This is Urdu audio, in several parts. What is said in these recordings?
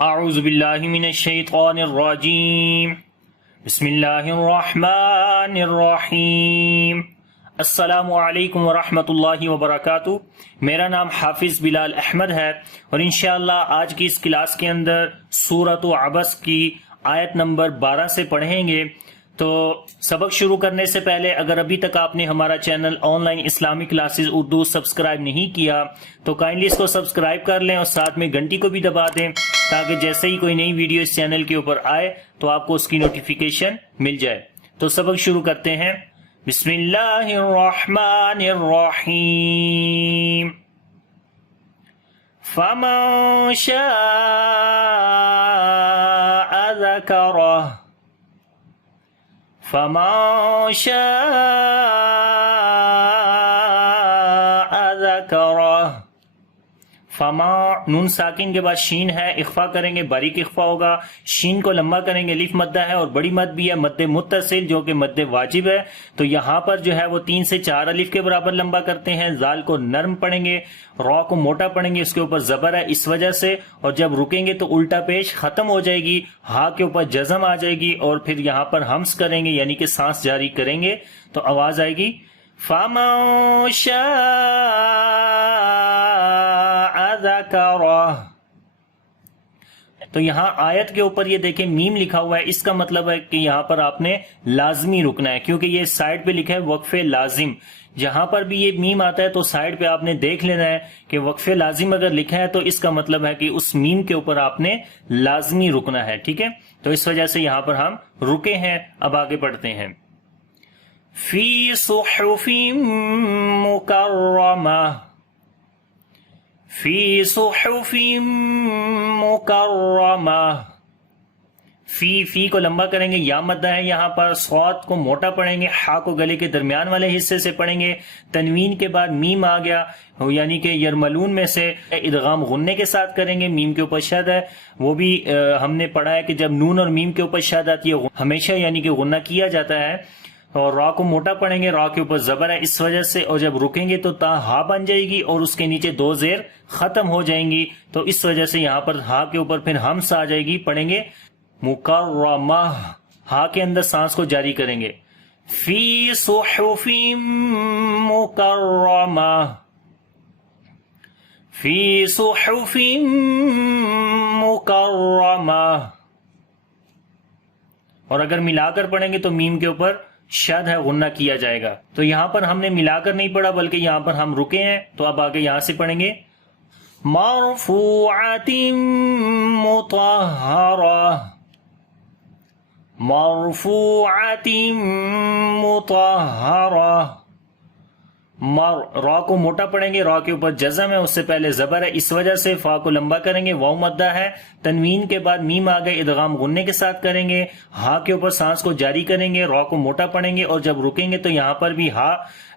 اعوذ باللہ من الشیطان الرجیم بسم اللہ الرحمن الرحیم السلام علیکم ورحمۃ اللہ وبرکاتہ۔ میرا نام حافظ بلال احمد ہے اور انشاءاللہ آج کی اس کلاس کے اندر سورۃ عبس کی آیت نمبر 12 سے پڑھیں گے۔ تو سبق شروع کرنے سے پہلے اگر ابھی تک آپ نے ہمارا چینل آن لائن اسلامی کلاسز اردو سبسکرائب نہیں کیا تو کائنڈلی اس کو سبسکرائب کر لیں اور ساتھ میں گھنٹی کو بھی دبا دیں تاکہ جیسے ہی کوئی نئی ویڈیو اس چینل کے اوپر آئے تو آپ کو اس کی نوٹیفیکیشن مل جائے۔ تو سبق شروع کرتے ہیں۔ بسم اللہ الرحمن الرحیم فمن شاء ذکرہ فمن شاء ذکرہ۔ فما نون ساکن کے بعد شین ہے، اخفا کریں گے، باریک اخفا ہوگا، شین کو لمبا کریں گے، الف مدہ ہے اور بڑی مد بھی ہے، مد متصل جو کہ مد واجب ہے، تو یہاں پر جو ہے وہ 3 سے 4 الف کے برابر لمبا کرتے ہیں۔ زال کو نرم پڑھیں گے، را کو موٹا پڑھیں گے، اس کے اوپر زبر ہے اس وجہ سے، اور جب رکیں گے تو الٹا پیش ختم ہو جائے گی، ہا کے اوپر جزم آ جائے گی اور پھر یہاں پر ہمس کریں گے یعنی کہ سانس جاری کریں گے تو آواز آئے گی فَمَن شَاءَ ذَكَرَهُ۔ تو یہاں آیت کے اوپر یہ دیکھیں میم لکھا ہوا ہے، اس کا مطلب ہے کہ یہاں پر آپ نے لازمی رکنا ہے، کیونکہ یہ سائڈ پہ لکھا ہے وقف لازم۔ جہاں پر بھی یہ میم آتا ہے تو سائڈ پہ آپ نے دیکھ لینا ہے کہ وقف لازم اگر لکھا ہے تو اس کا مطلب ہے کہ اس میم کے اوپر آپ نے لازمی رکنا ہے، ٹھیک ہے؟ تو اس وجہ سے یہاں پر ہم رکے ہیں۔ اب آگے پڑھتے ہیں۔ فی صحف مکرمہ، فی صحف مکرمہ۔ فی کو لمبا کریں گے، یا مدہ ہے یہاں پر، صاد کو موٹا پڑھیں گے، ہا کو گلے کے درمیان والے حصے سے پڑھیں گے، تنوین کے بعد میم آ گیا یعنی کہ یرملون میں سے ادغام غنے کے ساتھ کریں گے، میم کے اوپر شد ہے، وہ بھی ہم نے پڑھا ہے کہ جب نون اور میم کے اوپر شد آتی ہے ہمیشہ یعنی کہ غنہ کیا جاتا ہے، اور را کو موٹا پڑھیں گے، را کے اوپر زبر ہے اس وجہ سے، اور جب رکیں گے تو تا ہا بن جائے گی اور اس کے نیچے 2 زیر ختم ہو جائیں گی، تو اس وجہ سے یہاں پر ہا کے اوپر پھر ہمس آ جائے گی، پڑھیں گے مکرمہ، ہا کے اندر سانس کو جاری کریں گے۔ فی صحف مکرمہ، فی صحف مکرمہ، اور اگر ملا کر پڑھیں گے تو میم کے اوپر شد ہے، غنہ کیا جائے گا۔ تو یہاں پر ہم نے ملا کر نہیں پڑھا بلکہ یہاں پر ہم رکے ہیں، تو اب آگے یہاں سے پڑھیں گے مرفوعۃ مطہرہ، مرفوعۃ مطہرہ۔ را کو موٹا پڑھیں گے، را کے اوپر جزم ہے، اس سے پہلے زبر ہے اس وجہ سے، فا کو لمبا کریں گے، واو مدہ ہے، تنوین کے بعد میم آ گئے، ادغام غنے کے ساتھ کریں گے، ہا کے اوپر سانس کو جاری کریں گے، را کو موٹا پڑھیں گے، اور جب رکیں گے تو یہاں پر بھی ہا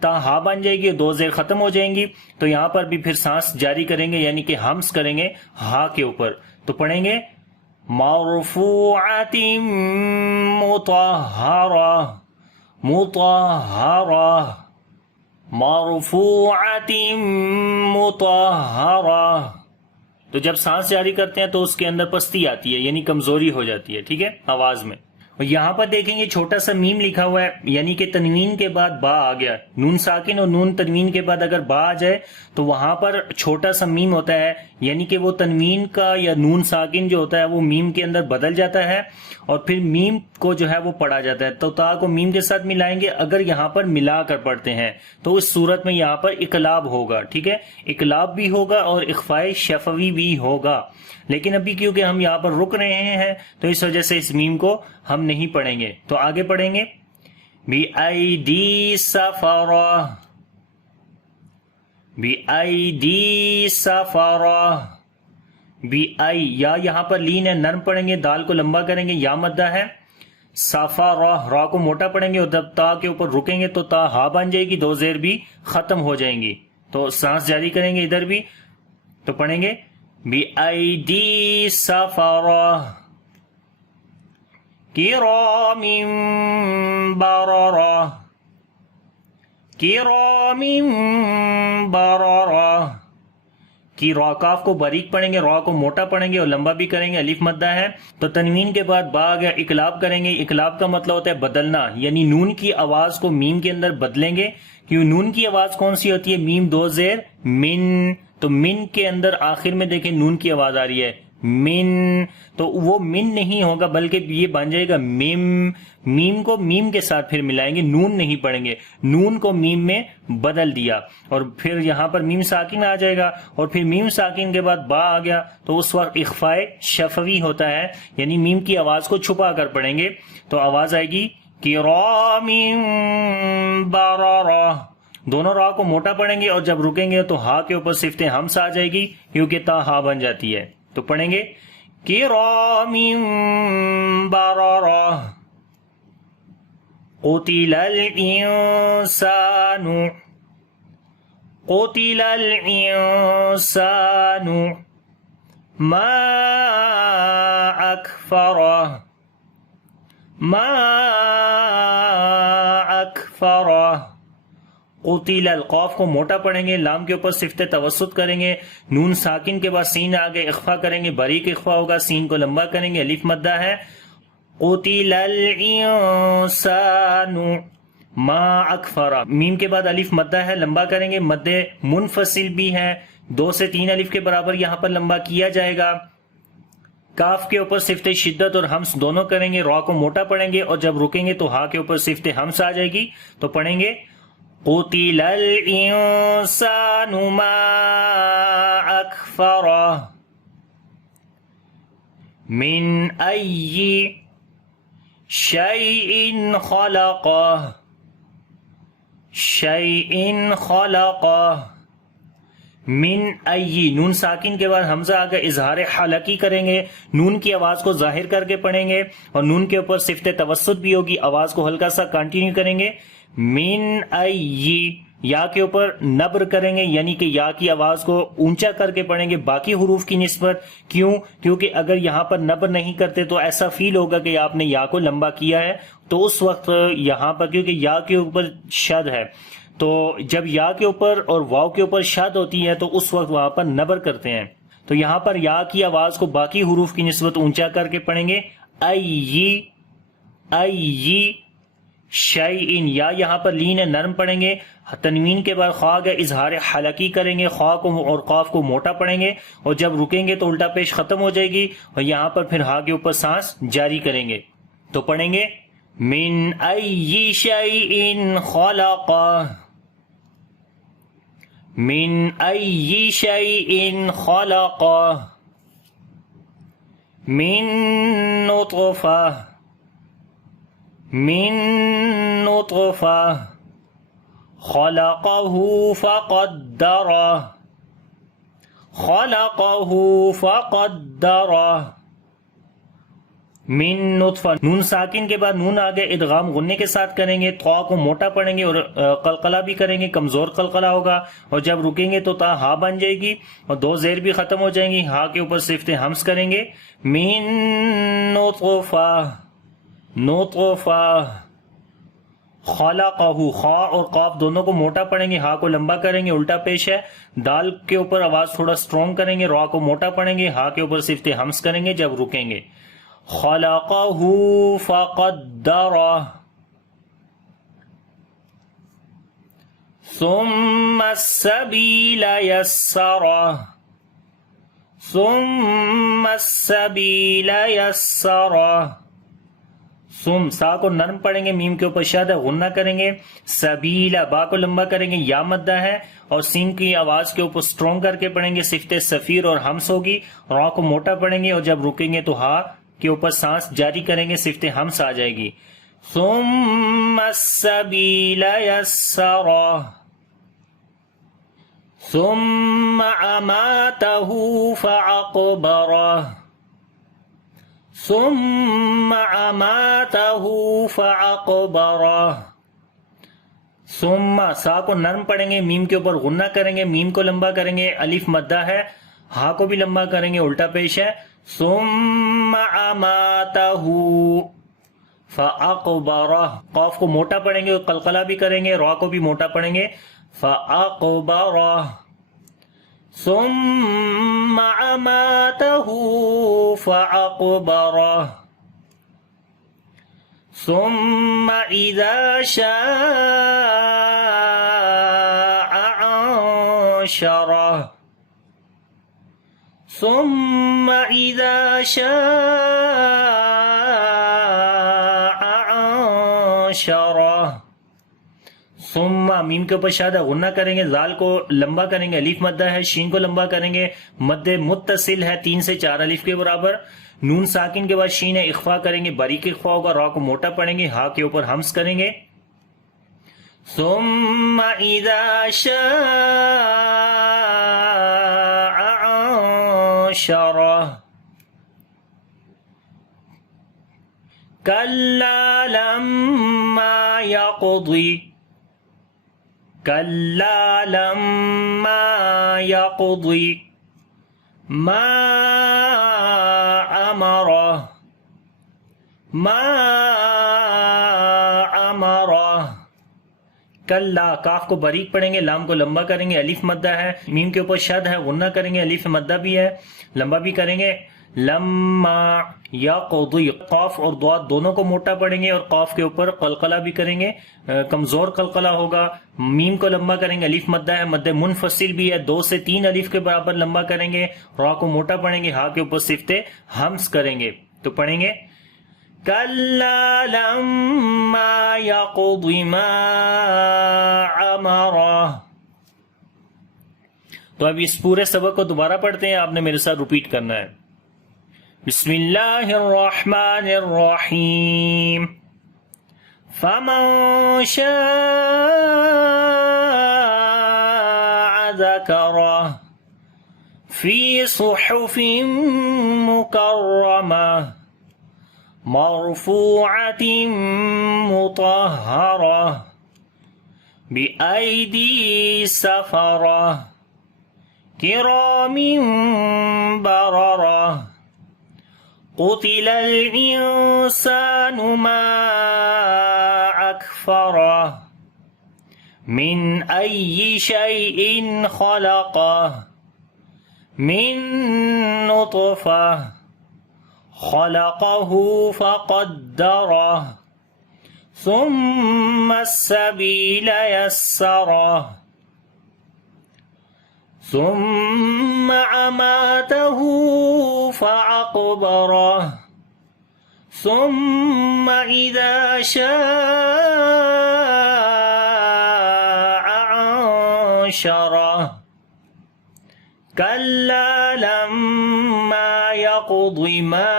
تا ہا بن جائے گی، 2 زیر ختم ہو جائیں گی، تو یہاں پر بھی پھر سانس جاری کریں گے یعنی کہ ہمس کریں گے ہا کے اوپر، تو پڑھیں گے مرفوعۃ مطہرہ، مطہرہ، مرفوعۃ مطہرہ۔ تو جب سانس جاری کرتے ہیں تو اس کے اندر پستی آتی ہے یعنی کمزوری ہو جاتی ہے، ٹھیک ہے، آواز میں۔ اور یہاں پر دیکھیں گے چھوٹا سا میم لکھا ہوا ہے یعنی کہ تنوین کے بعد با آ گیا، نون ساکن اور نون تنوین کے بعد اگر با آ جائے تو وہاں پر چھوٹا سا میم ہوتا ہے یعنی کہ وہ تنوین کا یا نون ساکن جو ہوتا ہے وہ میم کے اندر بدل جاتا ہے اور پھر میم کو جو ہے وہ پڑھا جاتا ہے، تو تا کو میم کے ساتھ ملائیں گے، اگر یہاں پر ملا کر پڑھتے ہیں تو اس صورت میں یہاں پر اقلاب ہوگا، ٹھیک ہے، اقلاب بھی ہوگا اور اخفائے شفوی بھی ہوگا، لیکن ابھی کیونکہ ہم یہاں پر رک رہے ہیں تو اس وجہ سے اس میم کو ہم نہیں پڑھیں گے، تو آگے پڑھیں گے بِأَيْدِي سَفَرَةٍ، بِأَيْدِي سَفَرَةٍ، بِأَيْ، یا یہاں پر لین ہے، نرم پڑھیں گے، دال کو لمبا کریں گے، یا مدہ ہے، سَفَرَةٍ، را کو موٹا پڑھیں گے اور جب تا کے اوپر رکیں گے تو تا ہا بن جائے گی، 2 زیر بھی ختم ہو جائیں گی، تو سانس جاری کریں گے ادھر بھی، تو پڑھیں گے بِأَيْدِي سَفَرَةٍ کِرَامٍ بَرَرَةٍ، کِرَامٍ بَرَرَةٍ، کہ را کاف کو باریک پڑھیں گے، را کو موٹا پڑھیں گے اور لمبا بھی کریں گے، الف مدہ ہے۔ تو تنوین کے بعد با آ گیا، اقلاب کریں گے، اقلاب کا مطلب ہوتا ہے بدلنا، یعنی نون کی آواز کو میم کے اندر بدلیں گے۔ کیوں نون کی آواز کون سی ہوتی ہے؟ میم دو زیر من، تو من کے اندر آخر میں دیکھیں نون کی آواز آ رہی ہے من، تو وہ من نہیں ہوگا بلکہ یہ بن جائے گا میم، میم کو میم کے ساتھ پھر ملائیں گے، نون نہیں پڑھیں گے، نون کو میم میں بدل دیا اور پھر یہاں پر میم ساکن آ جائے گا، اور پھر میم ساکن کے بعد با آ گیا تو اس وقت اخفاء شفوی ہوتا ہے، یعنی میم کی آواز کو چھپا کر پڑھیں گے، تو آواز آئے گی کرام بررہ، دونوں را کو موٹا پڑھیں گے اور جب رکیں گے تو ہا کے اوپر صفت ہمس آ جائے گی کیونکہ تا ہا بن جاتی ہے، تو پڑھیں گے کرام بررہ۔ قتل الانسان، قتل الانسان ما اکفرہ، ما اکفرہ۔ قتل، القاف کو موٹا پڑھیں گے، لام کے اوپر صفت توسط کریں گے، نون ساکن کے بعد سین آگے اخفا کریں گے، باریک اخفا ہوگا، سین کو لمبا کریں گے، الف مدہ ہے۔ قتل الانسان ما اکفرہ، میم کے بعد الف مدہ ہے، لمبا کریں گے، مد منفصل بھی ہے، 2 سے 3 الف کے برابر یہاں پر لمبا کیا جائے گا۔ کاف کے اوپر صفت شدت اور ہمس دونوں کریں گے، را کو موٹا پڑھیں گے اور جب رکیں گے تو ہا کے اوپر صفت ہمس آ جائے گی، تو پڑھیں گے قتل الانسان ما اکفرہ من ای شیء خلقہ، شیء خلقہ، من ای، نون ساکن کے بعد حمزہ آگے اظہار حلقی کریں گے، نون کی آواز کو ظاہر کر کے پڑھیں گے اور نون کے اوپر صفت توسط بھی ہوگی، آواز کو ہلکا سا کنٹینیو کریں گے، من ای، یا کے اوپر نبر کریں گے، یعنی کہ یا کی آواز کو اونچا کر کے پڑھیں گے باقی حروف کی نسبت، کیوں؟ کیونکہ اگر یہاں پر نبر نہیں کرتے تو ایسا فیل ہوگا کہ آپ نے یا کو لمبا کیا ہے، تو اس وقت یہاں پر کیونکہ یا کے اوپر شد ہے، تو جب یا کے اوپر اور واو کے اوپر شد ہوتی ہے تو اس وقت وہاں پر نبر کرتے ہیں، تو یہاں پر یا کی آواز کو باقی حروف کی نسبت اونچا کر کے پڑھیں گے، ای، ای شیئن، یا یہاں پر لین نرم پڑھیں گے، تنوین کے بعد خواہ گئے اظہار حلقی کریں گے، خواہ کو اور قاف کو موٹا پڑھیں گے اور جب رکیں گے تو الٹا پیش ختم ہو جائے گی اور یہاں پر پھر ہا کے اوپر سانس جاری کریں گے، تو پڑھیں گے من ای شیئن خلقہ، من ای شیئن خلقہ، من نطفہ، من نطفہ، خلقہ فقدرہ، خلقہ فقدرہ، من نطفہ، نون ساکن کے بعد نون آگے ادغام غنے کے ساتھ کریں گے، طا کو موٹا پڑھیں گے اور قلقلہ بھی کریں گے، کمزور قلقلہ ہوگا اور جب رکیں گے تو تا ہا بن جائے گی اور 2 زیر بھی ختم ہو جائیں گی، ہا کے اوپر صفت ہمس کریں گے، من نطفہ، نطفہ، خلقہ، خا اور قاف دونوں کو موٹا پڑھیں گے، ہا کو لمبا کریں گے، الٹا پیش ہے، دال کے اوپر آواز تھوڑا سٹرونگ کریں گے، را کو موٹا پڑھیں گے، ہا کے اوپر صفت ہمس کریں گے جب رکیں گے، خلقہ فقدرہ، ثم السبیل یسرہ، ثم السبیل یسرہ، سم، سا کو نرم پڑھیں گے، میم کے اوپر شد ہے، غنہ کریں گے، سبیلا، با کو لمبا کریں گے، یا مدہ ہے اور سین کی آواز کے اوپر سٹرونگ کر کے پڑھیں گے، صفت سفیر اور ہمس ہوگی، را کو موٹا پڑھیں گے اور جب رکیں گے تو ہا کے اوپر سانس جاری کریں گے، صفت ہمس آ جائے گی، ثم السبیل یسرہ، ثم اماتہ فعقبرہ، ثم اماتہ فعقبرہ، ثم، سا کو نرم پڑھیں گے، میم کے اوپر غنہ کریں گے، میم کو لمبا کریں گے، الف مدہ ہے، ہا کو بھی لمبا کریں گے، الٹا پیش ہے، ثم اماتہ فعقبرہ، قاف کو موٹا پڑھیں گے اور قلقلہ بھی کریں گے، را کو بھی موٹا پڑھیں گے، فعقبرہ، ثم أماته فأقبره ثم إذا شاء أنشره ثم إذا شاء أنشره. ثم میم کے اوپر شادہ غنہ کریں گے، زال کو لمبا کریں گے، الف مدہ ہے، شین کو لمبا کریں گے، مد متصل ہے 3 سے 4 الف کے برابر، نون ساکن کے بعد شین ہے، اخفا کریں گے، باریک اخفا ہوگا، را کو موٹا پڑھیں گے، ہا کے اوپر ہمس کریں گے. ثم اذا شاء انشره كلا لما يقضي كلا لما يقضي ما أمره کلا، کاف کو باریک پڑھیں گے، لام کو لمبا کریں گے، الف مدہ ہے، میم کے اوپر شد ہے، غنہ کریں گے، الف مدہ بھی ہے، لمبا بھی کریں گے. لما یقضی، قاف اور ضاد دونوں کو موٹا پڑھیں گے اور قاف کے اوپر قلقلہ بھی کریں گے، کمزور قلقلہ ہوگا. میم کو لمبا کریں گے، الف مدہ ہے، مد منفصل بھی ہے، 2 سے 3 الف کے برابر لمبا کریں گے، را کو موٹا پڑھیں گے، ہا کے اوپر صفت ہمس کریں گے. تو پڑھیں گے کلا لما یقض ما امرہ. تو اب اس پورے سبق کو دوبارہ پڑھتے ہیں، آپ نے میرے ساتھ ریپیٹ کرنا ہے. بسم اللہ الرحمن الرحیم. فمن شاء ذکرہ فی صحف مکرمہ مرفوعة مطهرة بأيدي سفرة كرام بررة. قتل الإنسان ما أكفره من أي شيء خلقه من نطفة خلقه فقدره ثم السبيل يسره ثم أماته فأقبره ثم إذا شاء أنشره كلا لما يقض ما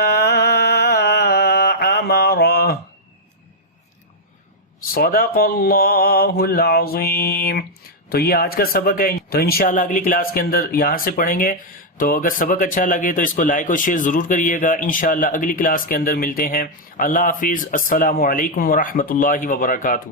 أمره. صدق اللہ العظیم. تو یہ آج کا سبق ہے، تو انشاءاللہ اگلی کلاس کے اندر یہاں سے پڑھیں گے. تو اگر سبق اچھا لگے تو اس کو لائک اور شیئر ضرور کریے گا. انشاءاللہ اگلی کلاس کے اندر ملتے ہیں. اللہ حافظ. السلام علیکم ورحمۃ اللہ وبرکاتہ.